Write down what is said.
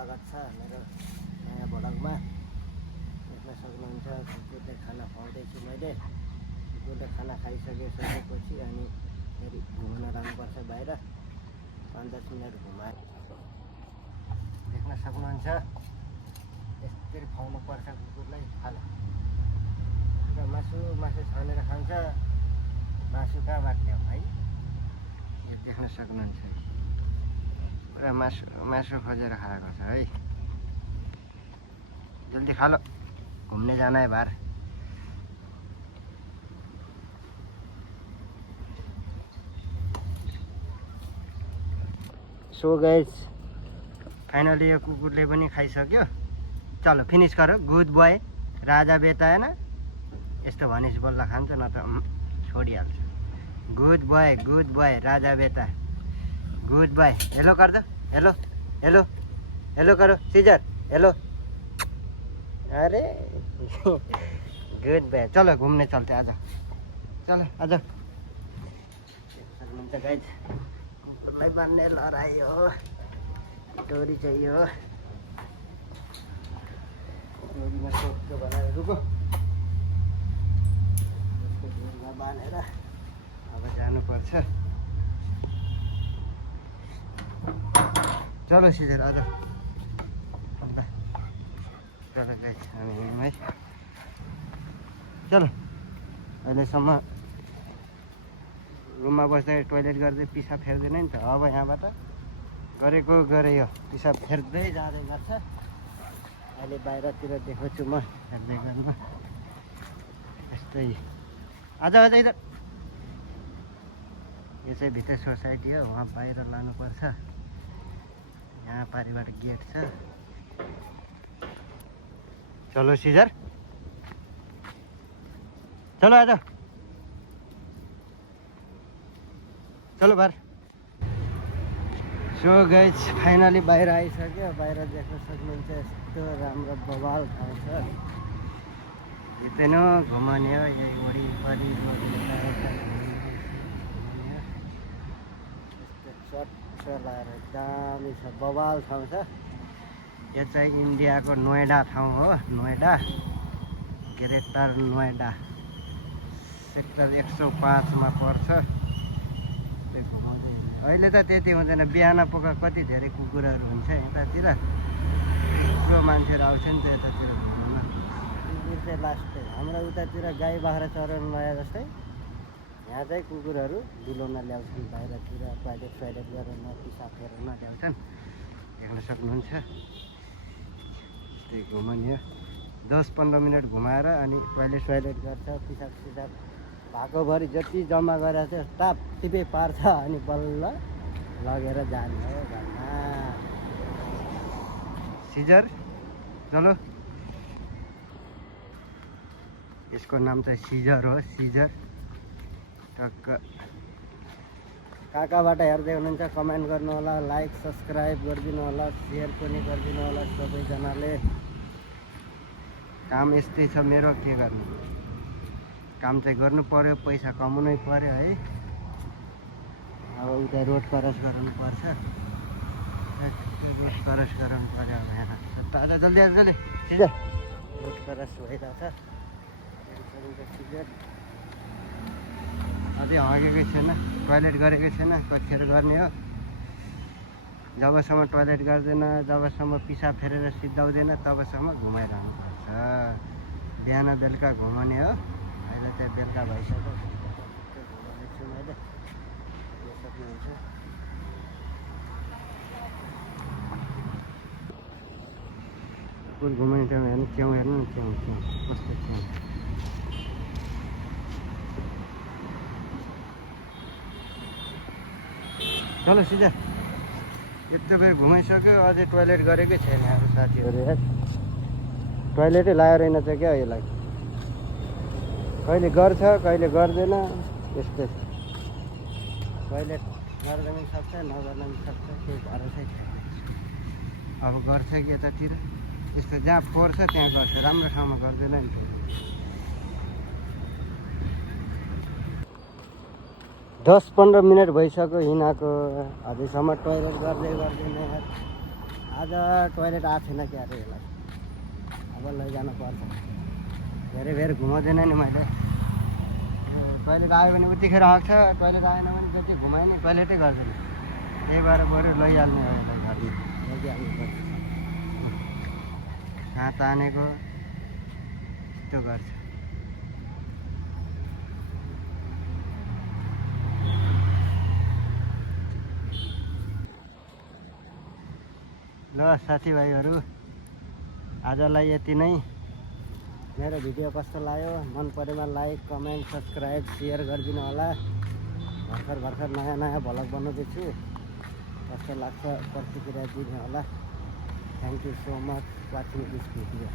स्वागत छ मेरो नयाँ भ्लगमा। देख्न सक्नुहुन्छ कुकुरले खाना खुवाउँदैछु मैले। कुकुरले खाना खाइसकेपछि अनि फेरि घुम्न जानुपर्छ बाहिर। 5-10 मिनट घुमाए देख्न सक्नुहुन्छ। यसरी खुवाउनुपर्छ कुकुरलाई खाना। मासु छानेर खान्छ। मासु कहाँबाट ल्याउँ है? यो देख्न सक्नुहुन्छ। पुरा मासु खोजेर खाएको छ है। जल्दी खा लो, घुम्ने जाना है बाहर। सो गाइस, फाइनली यो कुकुरले पनि खाइसक्यो। चलो फिनिस गर। गुड बोय राजा बेटा हैन, यस्तो भनेपछि बल्ल खान्छ, न त छोडिहाल्छ। गुड बोय राजा बेटा। Good bye. हेलो कर दो। हेलो हेलो हेलो करो सीजर। हेलो। अरे गुड बाय। चलो घूमने चलते, आजा। चलो आजा। गाइस, कुकुरलाई बान्ने लडाइँ हो। डोरी चाहिए हो। डोरीमा सोक्यो बनाएर रुको। डोरीमा बाँधेर अब जानुपर्छ। चलो सीजर आजा। चलो गाइस, हामी हिँड्यौँ है। चलो अहिलेसम्म रुममा बस्दै टोइलेट गर्दै पिसाब फेर्दैन नि त। अब यहाँबाट गरेको गरे यो पिसाब फेर्दै जाँदै गर्छ। अहिले बाहिरतिर देखाउँछु म हेर्दै गर्नु। यस्तै आज इधर। यो चाहिँ भित्र सोसाइटी हो, वहाँ बाहिर लानुपर्छ। यहाँ पारिबाट गेट छ। चलो सीजर, चलो आजा। चलो बाहर। सो गाइस, फाइनली बाहिर आइसक्यो। बाहिर देख्न सक्नुहुन्छ यस्तो राम्रो बवाल ठाउँ छ। यतै न घुमाउने हो, यही वरिपरि यस्तो चट्ट लाएर दामी छ, बवाल ठाउँ छ। यो चाहिँ इन्डियाको नोएडा ठाउँ हो। नोएडा, ग्रेटर नोएडा सेक्टर 105 मा पर्छ। अहिले त त्यति हुँदैन, बिहान पोख कति धेरै कुकुरहरू हुन्छ यतातिर। थुप्रो मान्छेहरू आउँछ नि त यतातिर घुम्न। कुकुर चाहिँ लास्टै। हाम्रो उतातिर गाई बाख्रा चराउनु लगाए जस्तै यहाँ चाहिँ कुकुरहरू डुलाउन ल्याउँछन् बाहिरतिर। टोइलेट गरेर पिसाब फेरेर ल्याउँछन्। देख्न सक्नुहुन्छ। त्यही घुमाउने 10-15 मिनट घुमाएर अनि टोइलेट गर्छ। पिसाब भएकोभरि जति जम्मा गरेर चाहिँ टाप टिपे पार्छ अनि बल्ल लगेर जाने हो घरमा। सीजर चलो। यसको नाम चाहिँ सीजर हो, सीजर। टक्क कहाँबाट हेर्दै हुनुहुन्छ कमेन्ट गर्नु होला, लाइक सब्सक्राइब गरिदिनु होला, सेयर पनि गरिदिनु होला सबैजनाले। काम यस्तै छ मेरो, के गर्नु। काम चाहिँ गर्नु पर्यो, पैसा कमाउनै पर्यो है। अब उता रोड क्रस गराउनु पर्छ। रोड क्रस गराउनु पर्यो अब यहाँ। आज जल्दी सीजर। रोड क्रस भइरहेछ। अझै हगेकै छैन, टोइलेट गरेकै छैन। कतिखेर गर्ने हो? जबसम्म टोइलेट गर्दैन, जबसम्म पिसाब फेरेर सिद्धाउँदैन, तबसम्म घुमाइरहनु पर्छ। बिहान बेलुका घुमाउने हो। अहिले चाहिँ बेलुका भइसक्यो। घुमाउँदैछु मैले, सक्नुहुन्छ। कुकुर घुमाउने टाइम हेर्नु, च्याउ हेर्नु न, च्याउ कस्तो च्याउ। चलो सीजर। यत्रो बेर घुमाइसक्यो, अझै टोइलेट गरेकै छैन हाम्रो साथीहरू। यार टोइलेटै लाएर रहेन चाहिँ क्या यसलाई। कहिले गर्छ कहिले गर्दैन, यस्तै। टोइलेट गर्दा पनि सक्छ, नगर्दा पनि सक्छ, केही भरोसै छैन। अब गर्छ कि यतातिर यस्तो जहाँ पर्छ त्यहाँ गर्छ, राम्रो ठाउँमा गर्दैन नि। 10-15 मिनट भइसक्यो हिँडाएको। अझैसम्म टोइलेट गर्दै गर्दैन यार। आज टोइलेट आएको छैन क्या अरे यसलाई, अब लैजानु पर्छ। धेरै बेर घुमाउँदैन नि मैले, टोइलेट आयो भने उतिखेर आउँछ, टोइलेट आएन भने जति घुमायो नि टोइलेटै गर्दैन। त्यही भएर बरु लैहाल्ने हो यसलाई, घरमा लगिहाल्नु पर्छ। कहाँ तानेको यस्तो गर्छ। ल साथीभाइहरू, आजलाई यति नै। मेरो भिडियो कस्तो लाग्यो, मन परेमा लाइक, कमेन्ट, सब्सक्राइब, सेयर गरिदिनु होला। भर्खर नयाँ नयाँ भ्लग बनाउँदैछु, कस्तो लाग्छ प्रतिक्रिया दिनु होला। Thank you so much watching this video.